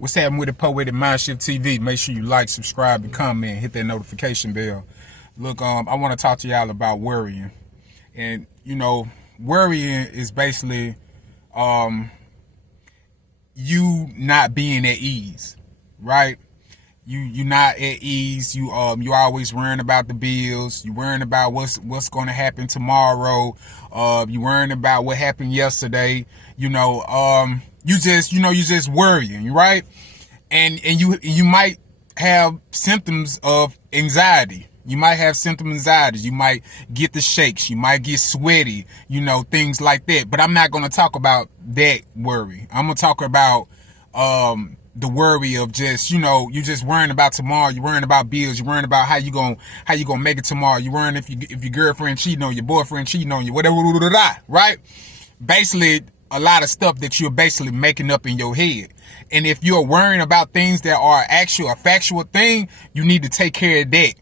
What's happening with the Poetic Mindshift TV? Make sure you like, subscribe, and comment. Hit that notification bell. Look, I want to talk to y'all about worrying. And, worrying is basically you not being at ease, right? You not at ease. You always worrying about the bills. You worrying about what's going to happen tomorrow. You worrying about what happened yesterday. You just worrying, right? And you might have symptoms of anxiety. You might have symptoms of anxiety. You might get the shakes. You might get sweaty, things like that. But I'm not going to talk about that worry. I'm going to talk about the worry of just, you just worrying about tomorrow. You're worrying about bills. You're worrying about how you gonna make it tomorrow. You're worrying if your girlfriend cheating on you, your boyfriend cheating on you, whatever, right? Basically, a lot of stuff that you're basically making up in your head. And if you're worrying about things that are a factual thing, you need to take care of that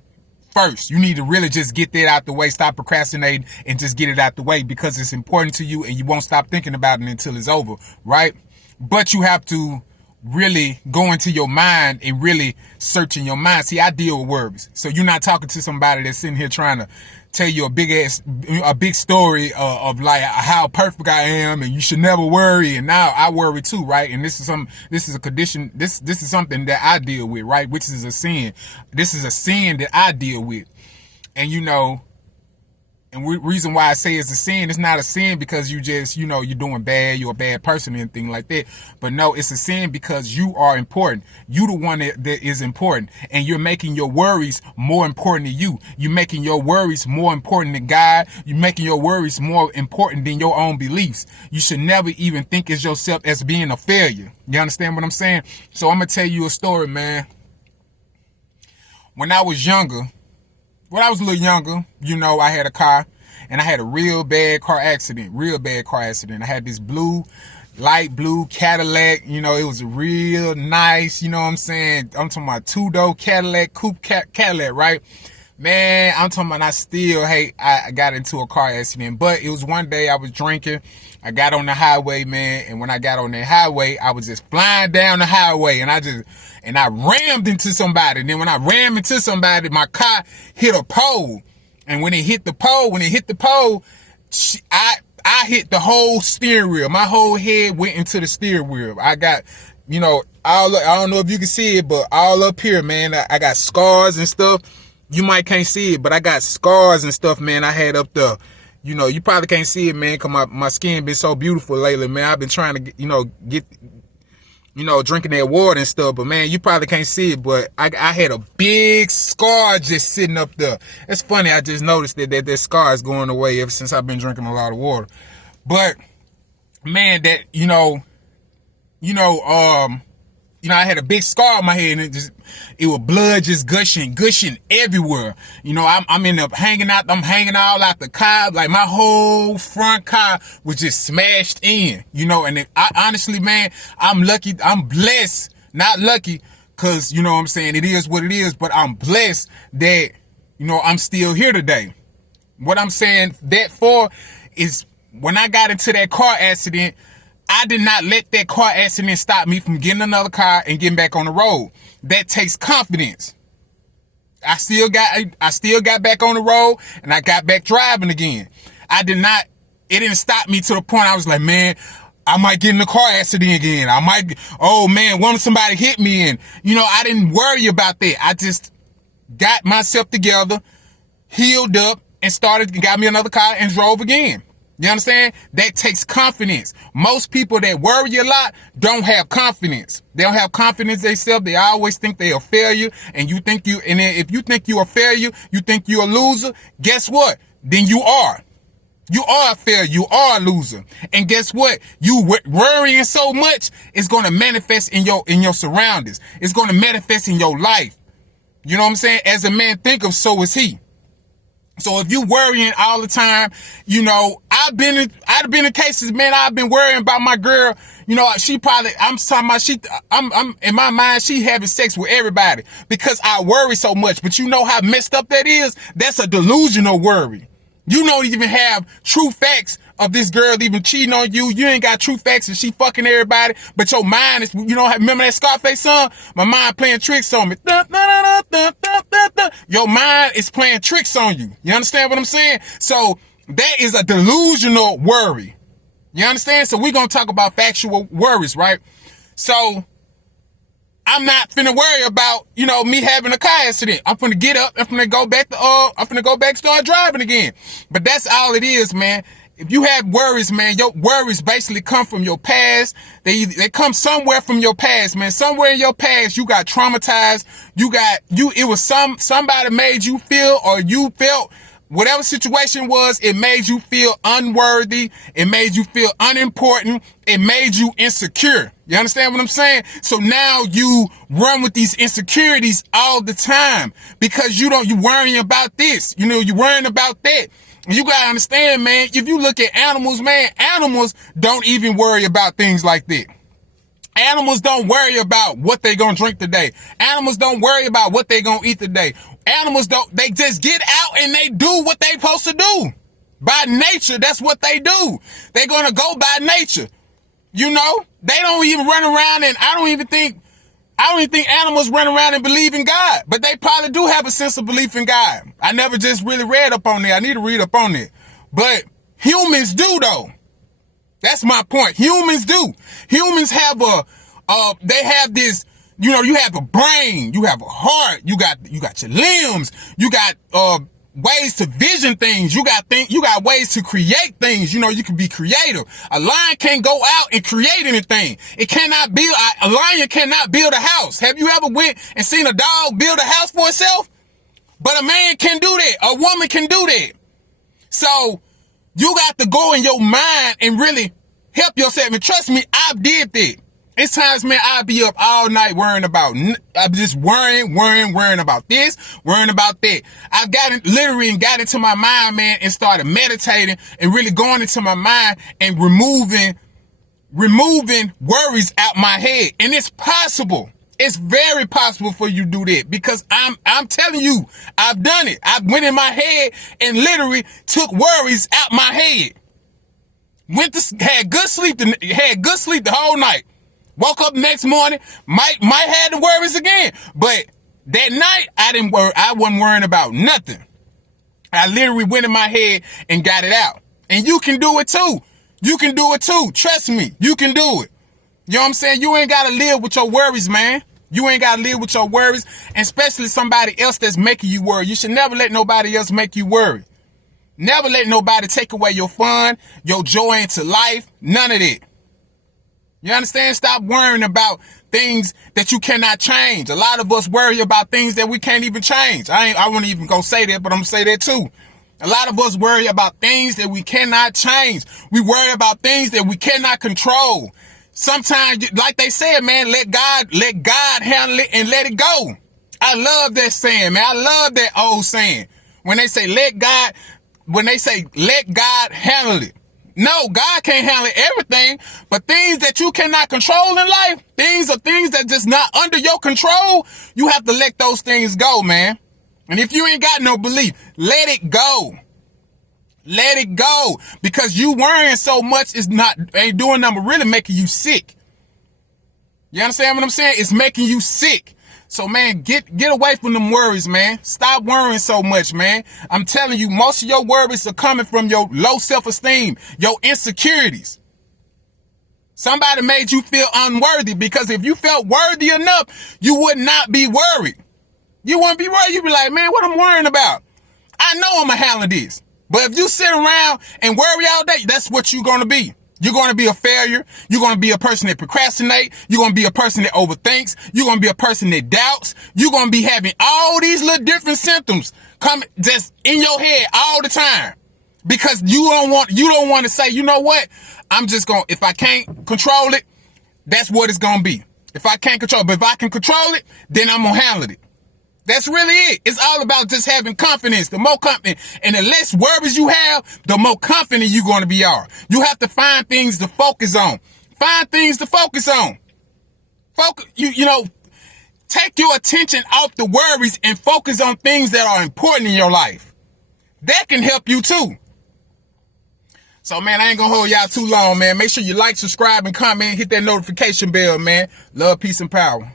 first. You need to really just get that out the way, stop procrastinating, and just get it out the way because it's important to you and you won't stop thinking about it until it's over, right? But you have to really go into your mind and really search in your mind. See, I deal with worries. So you're not talking to somebody that's sitting here trying to tell you a big story of like how perfect I am and you should never worry. And now I worry too, right? And this is a condition. This is something that I deal with, right? Which is a sin. This is a sin that I deal with. And and reason why I say it's a sin, it's not a sin because you just, you're doing bad, you're a bad person or anything like that. But no, it's a sin because you are important. You the one that is important. And you're making your worries more important than you. You're making your worries more important than God. You're making your worries more important than your own beliefs. You should never even think of yourself as being a failure. You understand what I'm saying? So I'm going to tell you a story, man. When I was a little younger, I had a car and I had a real bad car accident. I had this light blue Cadillac, it was real nice, I'm talking about two-door Cadillac, coupe Cadillac, right? Man, I'm talking about I got into a car accident, but it was one day I was drinking. I got on the highway, man, and when I got on that highway, I was just flying down the highway and I rammed into somebody. And then when I rammed into somebody, my car hit a pole. And when it hit the pole, I hit the whole steering wheel. My whole head went into the steering wheel. I got, I don't know if you can see it, but all up here, man, I got scars and stuff. You might can't see it, but I got scars and stuff, man. I had up there. You probably can't see it, man, because my skin been so beautiful lately, man. I've been trying to get drinking that water and stuff, but man, you probably can't see it, but I had a big scar just sitting up there. It's funny, I just noticed that scar is going away ever since I've been drinking a lot of water. But man, that I had a big scar on my head and it was blood just gushing everywhere. I'm hanging all out the car. Like my whole front car was just smashed in, and honestly, man, I'm lucky. I'm blessed, not lucky. Cause what I'm saying, it is what it is, but I'm blessed that, I'm still here today. What I'm saying that for is when I got into that car accident, I did not let that car accident stop me from getting another car and getting back on the road. That takes confidence. I still got back on the road and I got back driving again. It didn't stop me to the point I was like, man, I might get in a car accident again. What if somebody hit me? And, I didn't worry about that. I just got myself together, healed up, and got me another car and drove again. You understand? That takes confidence. Most people that worry a lot don't have confidence. They don't have confidence in themselves. They always think they're a failure. And if you think you're a failure, you think you're a loser, guess what? Then you are. You are a failure. You are a loser. And guess what? You worrying so much, it's going to manifest in your surroundings. It's going to manifest in your life. You know what I'm saying? As a man thinketh, so is he. So if you worrying all the time, I've been in cases, man, I've been worrying about my girl. I'm in my mind, she having sex with everybody because I worry so much. But you know how messed up that is? That's a delusional worry. You don't even have true facts of this girl even cheating on you. You ain't got true facts and she fucking everybody, but your mind is, you know, remember that Scarface song? My mind playing tricks on me. Your mind is playing tricks on you. You understand what I'm saying? So that is a delusional worry. You understand? So we're going to talk about factual worries, right? So I'm not finna worry about, you know, me having a car accident. I'm finna get up. I'm finna go back start driving again. But that's all it is, man. If you have worries, man, your worries basically come from your past. They come somewhere from your past, man. Somewhere in your past, you got traumatized. It was somebody made you feel, or you felt, whatever situation was, it made you feel unworthy. It made you feel unimportant. It made you insecure. You understand what I'm saying? So now you run with these insecurities all the time because you worrying about this. You know, you're worrying about that. You gotta understand, man, if you look at animals, man, animals don't even worry about things like that. Animals don't worry about what they gonna drink today. Animals don't worry about what they gonna eat today. Animals they just get out and they do what they supposed to do. By nature, that's what they do. They're gonna go by nature. You know, they don't even run around, and I don't even think animals run around and believe in God, but they probably do have a sense of belief in God. I never just really read up on it. I need to read up on it. But humans do, though. That's my point. Humans do. Humans have they have this, you know, you have a brain, you have a heart, you got your limbs, you got, ways to vision things. You got ways to create things. You know, you can be creative. A lion can't go out and create anything. A lion cannot build a house. Have you ever went and seen a dog build a house for itself? But a man can do that. A woman can do that. So you got to go in your mind and really help yourself. And trust me, I did that. It's times, man, I'll be up all night worrying about, I'm just worrying about this, worrying about that. I've got into my mind, man, and started meditating and really going into my mind and removing worries out my head. And it's possible. It's very possible for you to do that because I'm telling you, I've done it. I went in my head and literally took worries out my head. Had good sleep the whole night. Woke up next morning, might have the worries again. But that night, I didn't worry. I wasn't worrying about nothing. I literally went in my head and got it out. And you can do it too. You can do it too. Trust me, you can do it. You know what I'm saying? You ain't got to live with your worries, man. You ain't got to live with your worries, and especially somebody else that's making you worry. You should never let nobody else make you worry. Never let nobody take away your fun, your joy into life. None of that. You understand? Stop worrying about things that you cannot change. A lot of us worry about things that we can't even change. I won't even go say that, but I'm gonna say that too. A lot of us worry about things that we cannot change. We worry about things that we cannot control. Sometimes, like they said, man, let God handle it and let it go. I love that saying, man. I love that old saying. When they say let God handle it. No, God can't handle everything, but things that you cannot control in life, things that just not under your control, you have to let those things go, man. And if you ain't got no belief, let it go. Let it go. Because you worrying so much ain't doing nothing but really making you sick. You understand what I'm saying? It's making you sick. So, man, get away from them worries, man. Stop worrying so much, man. I'm telling you, most of your worries are coming from your low self-esteem, your insecurities. Somebody made you feel unworthy, because if you felt worthy enough, you would not be worried. You wouldn't be worried. You'd be like, man, what I'm worrying about? I know I'm going to handle this. But if you sit around and worry all day, that's what you're going to be. You're going to be a failure. You're going to be a person that procrastinates. You're going to be a person that overthinks. You're going to be a person that doubts. You're going to be having all these little different symptoms coming just in your head all the time, because you don't want to say, you know what? If I can't control it, that's what it's going to be. If I can't control it, but if I can control it, then I'm going to handle it. That's really it. It's all about just having confidence. The more confident and the less worries you have, the more confident you're going to be are. You have to find things to focus on. Find things to focus on. Take your attention off the worries and focus on things that are important in your life. That can help you too. So, man, I ain't gonna hold y'all too long, man. Make sure you like, subscribe, and comment. Hit that notification bell, man. Love, peace, and power.